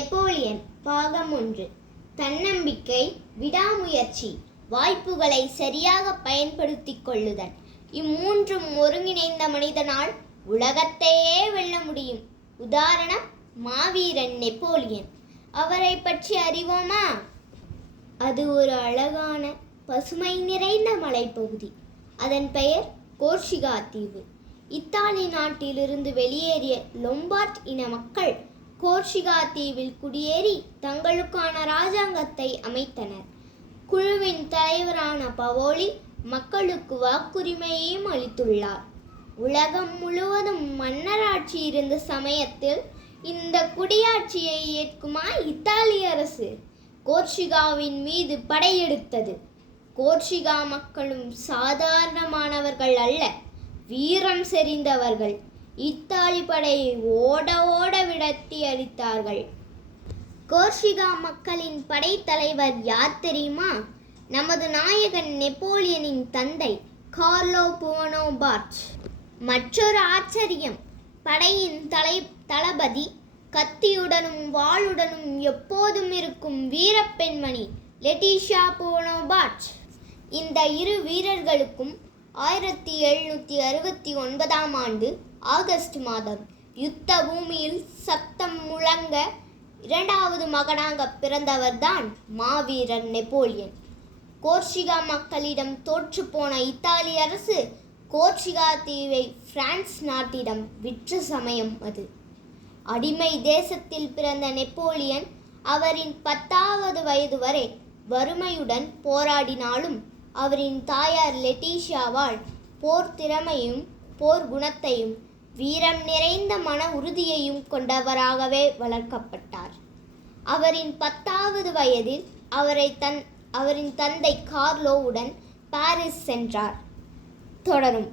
Napoleon பாகம் ஒன்று தன்னம்பிக்கை விடாமுயற்சி வாய்ப்புகளை சரியாக பயன்படுத்திக் கொள்ளுதல். இம்மூன்றும் ஒருங்கிணைந்த மனிதனால் உலகத்தையே வெல்ல முடியும். உதாரணம் மாவீரன் நெப்போலியன். அவரை பற்றி அறிவோமா? அது ஒரு அழகான பசுமை நிறைந்த மலைப்பகுதி. அதன் பெயர் கோர்ஷிகா தீவு. இத்தாலி நாட்டிலிருந்து வெளியேறிய லொம்பார்ட் இன மக்கள் கோர்ஷிகா தீவில் குடியேறி தங்களுக்கான ராஜாங்கத்தை அமைத்தனர். குழுவின் தலைவரான பவோலி மக்களுக்கு வாக்குரிமையையும் அளித்துள்ளார். உலகம் முழுவதும் மன்னராட்சி இருந்த சமயத்தில் இந்த குடியாட்சியை ஏற்குமா இத்தாலிய அரசு கோர்ஷிகாவின் மீது படையெடுத்தது. கோர்ஷிகா மக்களும் சாதாரணமானவர்கள் அல்ல வீரம் செறிந்தவர்கள். இத்தாலி படையை ஓட ஓட விடத்தி அளித்தார்கள். கோர்ஷிகா மக்களின் படைத்தலைவர் யார் தெரியுமா? நமது நாயகன் நெப்போலியனின் தந்தை கார்லோ புவனோபார்ட் மற்றொரு ஆச்சரியம் படையின் தலை தளபதி கத்தியுடனும் வாளுடனும் எப்போதும் இருக்கும் வீரப்பெண்மணி லெட்டிஷா புவனோபார்ட் இந்த இரு வீரர்களுக்கும் ஆயிரத்தி எழுநூற்றி அறுபத்தி ஒன்பதாம் ஆண்டு ஆகஸ்ட் மாதம் யுத்த பூமியில் சப்தம் முழங்க இரண்டாவது மகனாக பிறந்தவர்தான் மாவீரர் நெப்போலியன். கோர்ஷிகா மக்களிடம் தோற்றுப்போன இத்தாலி அரசு கோர்ஷிகா தீவை பிரான்ஸ் நாட்டிடம் விற்ற சமயம் அது. அடிமை தேசத்தில் பிறந்த நெப்போலியன் அவரின் பத்தாவது வயது வரை வறுமையுடன் போராடினாலும் அவரின் தாயார் லெட்டீஷியாவால் போர் திறமையும் போர் குணத்தையும் வீரம் நிறைந்த மன உறுதியையும் கொண்டவராகவே வளர்க்கப்பட்டார். அவரின் பத்தாவது வயதில் அவரை தன் அவரின் தந்தை கார்லோவுடன் பாரிஸ் சென்றார். தொடரும்.